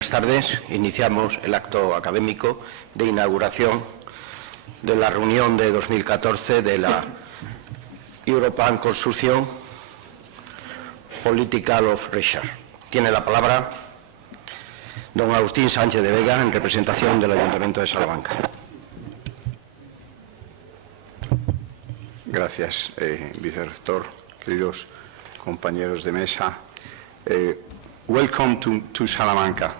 Buenas tardes. Iniciamos el acto académico de inauguración de la reunión de 2014 de la European Consortium Political of Research. Tiene la palabra don Agustín Sánchez de Vega, en representación del Ayuntamiento de Salamanca. Gracias, vicerrector, queridos compañeros de mesa. Welcome to Salamanca,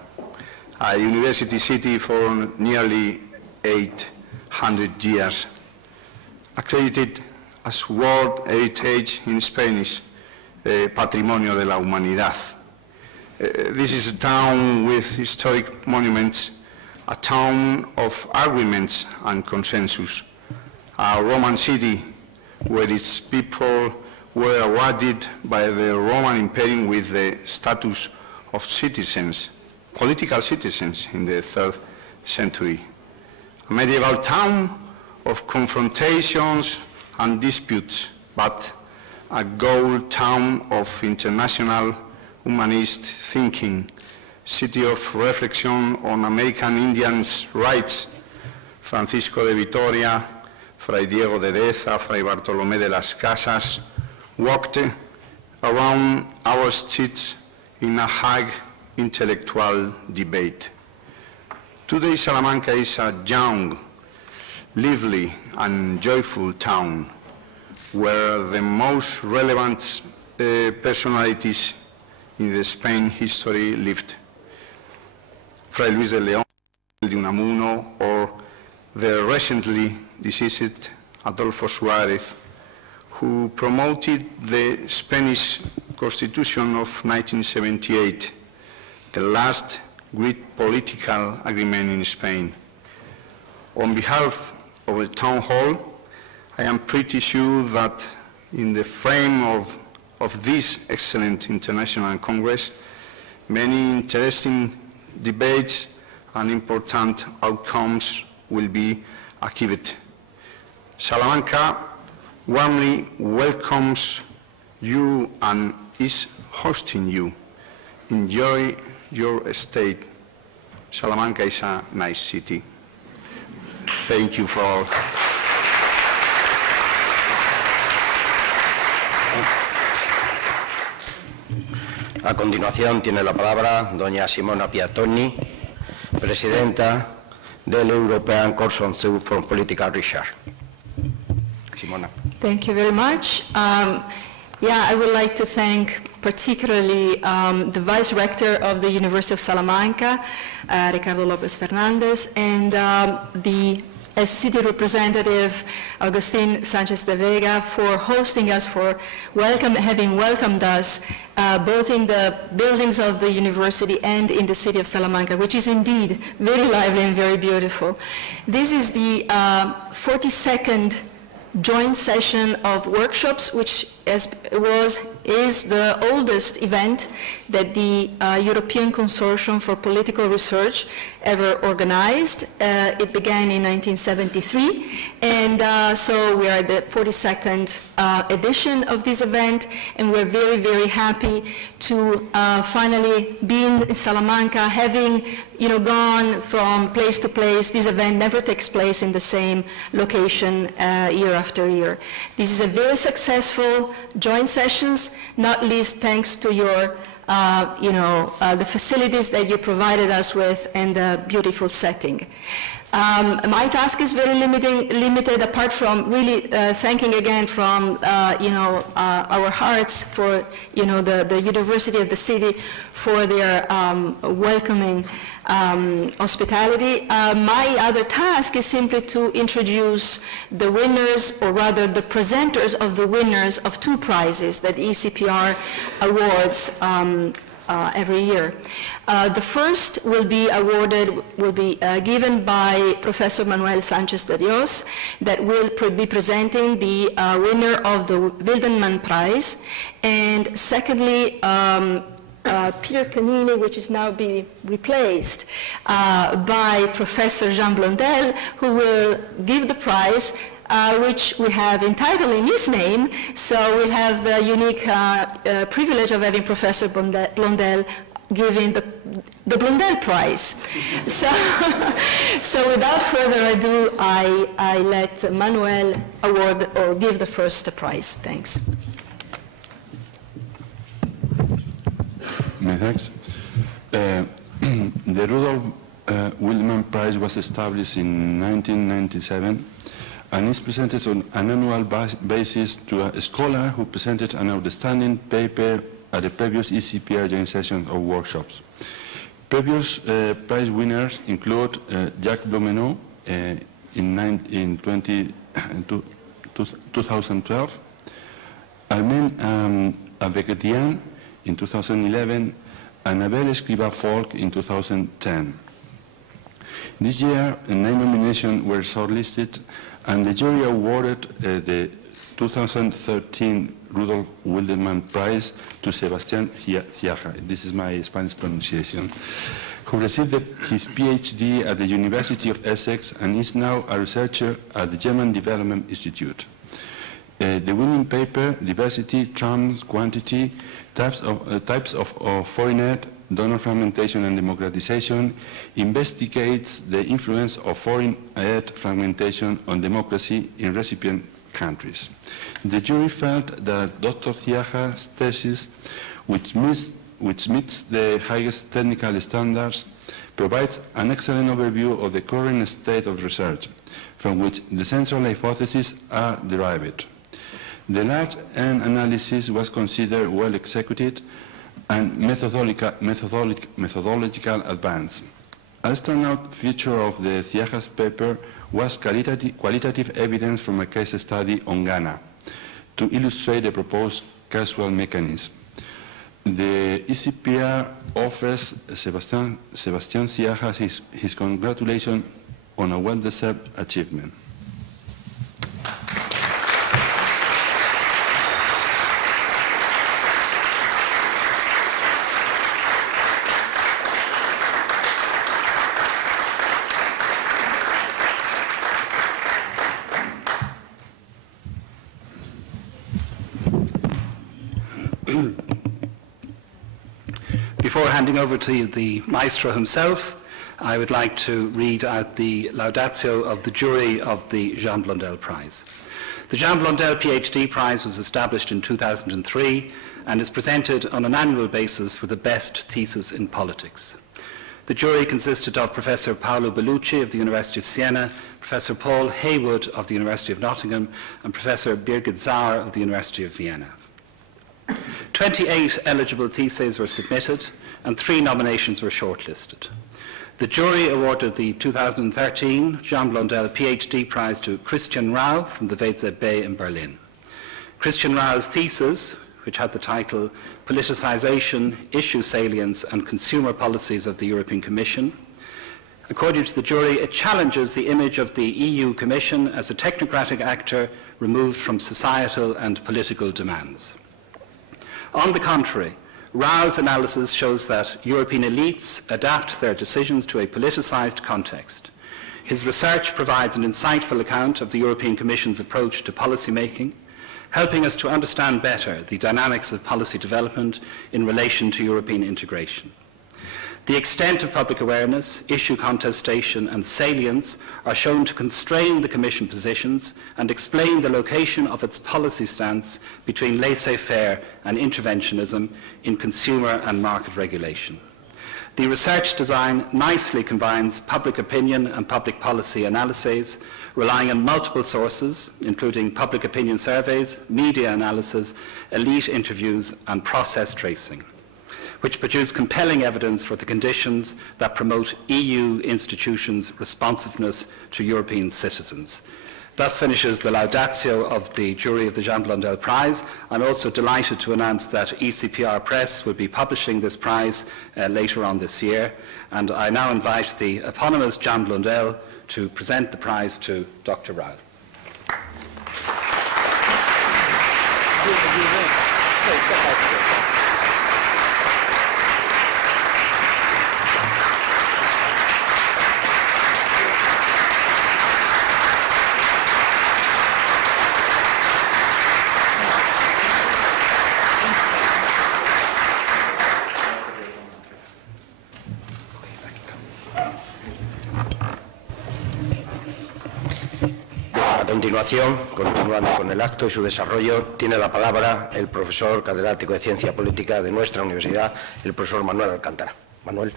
a university city for nearly 800 years, accredited as World Heritage in Spanish, Patrimonio de la Humanidad. This is a town with historic monuments, a town of arguments and consensus, a Roman city where its people were awarded by the Roman Imperium with the status of citizens, political citizens in the 3rd century. A medieval town of confrontations and disputes, but a gold town of international humanist thinking, city of reflection on American Indians' rights. Francisco de Vitoria, Fray Diego de Deza, Fray Bartolomé de las Casas walked around our streets in a high intellectual debate. Today, Salamanca is a young, lively, and joyful town where the most relevant personalities in the Spain history lived. Fray Luis de León, de Unamuno, or the recently deceased Adolfo Suárez, who promoted the Spanish Constitution of 1978, the last great political agreement in Spain. On behalf of the Town Hall, I am pretty sure that in the frame of this excellent international Congress, many interesting debates and important outcomes will be achieved. Salamanca warmly welcomes you and is hosting you. Enjoy your stay. Salamanca is a nice city. Thank you for all. A continuación tiene la palabra doña Simona Piattoni, presidenta del European Consortium for Political Research. Simona. Thank you very much. I would like to thank particularly the Vice Rector of the University of Salamanca, Ricardo Lopez Fernandez, and the city representative, Agustin Sanchez de Vega, for hosting us, for having welcomed us both in the buildings of the university and in the city of Salamanca, which is indeed very lively and very beautiful. This is the 42nd joint session of workshops, which is the oldest event that the European Consortium for Political Research ever organized. It began in 1973, and so we are at the 42nd edition of this event, and we're very, very happy to finally be in Salamanca, having gone from place to place. This event never takes place in the same location year after year. This is a very successful joint sessions, not least thanks to your the facilities that you provided us with and the beautiful setting. My task is very limited, apart from really thanking again from our hearts for the University of the City for their welcoming hospitality. My other task is simply to introduce the winners, or rather the presenters of the winners of 2 prizes that ECPR awards every year. The first will be given by Professor Manuel Sanchez de Dios, that will be presenting the winner of the Wildenmann Prize. And secondly, Peter Canini, which is now being replaced by Professor Jean Blondel, who will give the prize, which we have entitled in his name. So we have the unique privilege of having Professor Blondel giving the Blundell Prize. So without further ado, I let Manuel award or give the first prize. Thanks. Many thanks. The Rudolf Wildman Prize was established in 1997 and is presented on an annual basis to a scholar who presented an outstanding paper at the previous ECPR joint session of workshops. Previous prize winners include Jacques Blumenau in 2012, Armen Avegetian in 2011, and Abel Escrivá-Folk in 2010. This year, 9 nominations were shortlisted, and the jury awarded the 2013 Rudolf Wildman Prize to Sebastián Ciaja, this is my Spanish pronunciation, who received his PhD at the University of Essex and is now a researcher at the German Development Institute. The winning paper, Diversity, Trans, Quantity, Types of Foreign Aid, Donor Fragmentation and Democratization, investigates the influence of foreign aid fragmentation on democracy in recipient countries. The jury felt that Dr. Ciaja's thesis, which meets the highest technical standards, provides an excellent overview of the current state of research, from which the central hypotheses are derived. The large N analysis was considered well executed and methodological advance. A standout feature of the Ciaja's paper was qualitative evidence from a case study on Ghana to illustrate the proposed causal mechanism. The ECPR offers Sebastián Ciaja his congratulations on a well-deserved achievement. Before handing over to the maestro himself, I would like to read out the laudatio of the jury of the Jean Blondel Prize. The Jean Blondel PhD Prize was established in 2003 and is presented on an annual basis for the best thesis in politics. The jury consisted of Professor Paolo Bellucci of the University of Siena, Professor Paul Haywood of the University of Nottingham, and Professor Birgit Sauer of the University of Vienna. 28 eligible theses were submitted and 3 nominations were shortlisted. The jury awarded the 2013 Jean Blondel PhD Prize to Christian Rau from the WZB in Berlin. Christian Rau's thesis, which had the title Politicization, Issue Salience and Consumer Policies of the European Commission, according to the jury, it challenges the image of the EU Commission as a technocratic actor removed from societal and political demands. On the contrary, Rau's analysis shows that European elites adapt their decisions to a politicized context. His research provides an insightful account of the European Commission's approach to policy making, helping us to understand better the dynamics of policy development in relation to European integration. The extent of public awareness, issue contestation and salience are shown to constrain the Commission positions and explain the location of its policy stance between laissez-faire and interventionism in consumer and market regulation. The research design nicely combines public opinion and public policy analyses, relying on multiple sources, including public opinion surveys, media analysis, elite interviews and process tracing, which produce compelling evidence for the conditions that promote EU institutions' responsiveness to European citizens. Thus finishes the laudatio of the jury of the Jean Blondel Prize. I'm also delighted to announce that ECPR Press will be publishing this prize later on this year, and I now invite the eponymous Jean Blondel to present the prize to Dr. Rau. A continuación, continuando con el acto y su desarrollo, tiene la palabra el profesor catedrático de Ciencia Política de nuestra universidad, el profesor Manuel Alcántara. Manuel.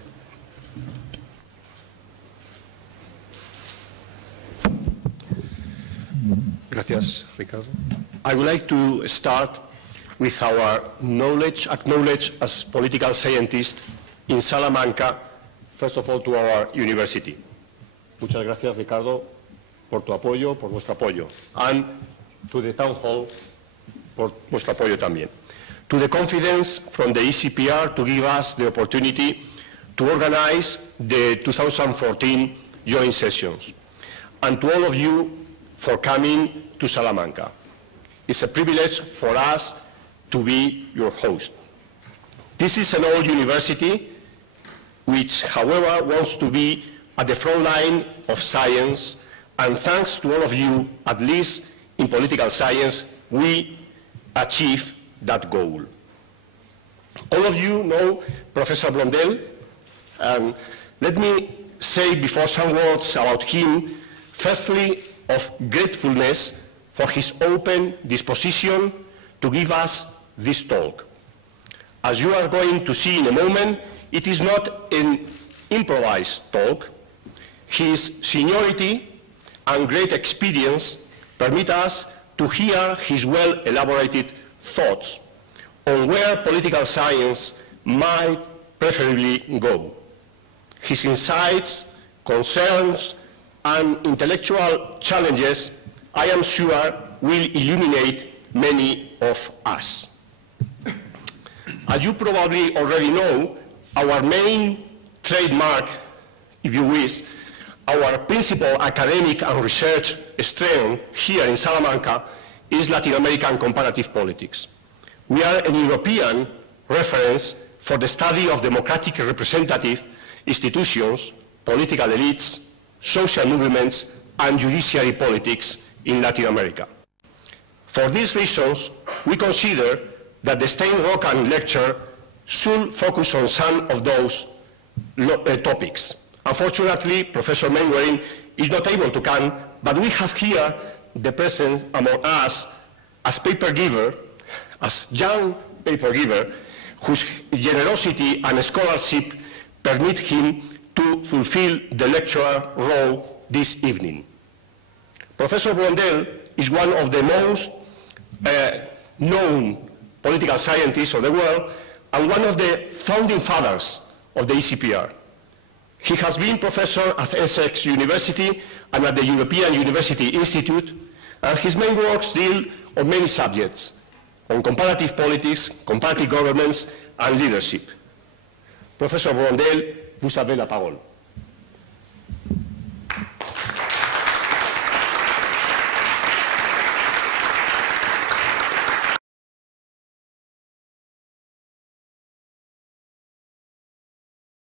Gracias, Ricardo. I would like to start with our acknowledge as political scientists in Salamanca, first of all to our university. Muchas gracias, Ricardo, por tu apoyo, por vuestro apoyo, and to the Town Hall por vuestro apoyo también. To the confidence from the ECPR to give us the opportunity to organize the 2014 joint sessions, and to all of you for coming to Salamanca. It's a privilege for us to be your host. This is an old university which, however, wants to be at the front line of science, and thanks to all of you, at least in political science, we achieve that goal. All of you know Professor Blondel, and let me say before some words about him, firstly, of gratefulness for his open disposition to give us this talk. As you are going to see in a moment, it is not an improvised talk. His seniority and great experience permit us to hear his well-elaborated thoughts on where political science might preferably go. His insights, concerns, and intellectual challenges, I am sure, will illuminate many of us. As you probably already know, our main trademark, if you wish, our principal academic and research strength here in Salamanca is Latin American comparative politics. We are an European reference for the study of democratic representative institutions, political elites, social movements, and judiciary politics in Latin America. For these reasons, we consider that the Stein-Rokan lecture should focus on some of those topics. Unfortunately, Professor Mainwaring is not able to come, but we have here the presence among us as paper giver, as young paper giver, whose generosity and scholarship permit him to fulfill the lecturer role this evening. Professor Blondel is one of the most known political scientists of the world and one of the founding fathers of the ECPR. He has been professor at Essex University and at the European University Institute, and his main works deal on many subjects, on comparative politics, comparative governments, and leadership. Professor Blondel, vous avez la parole.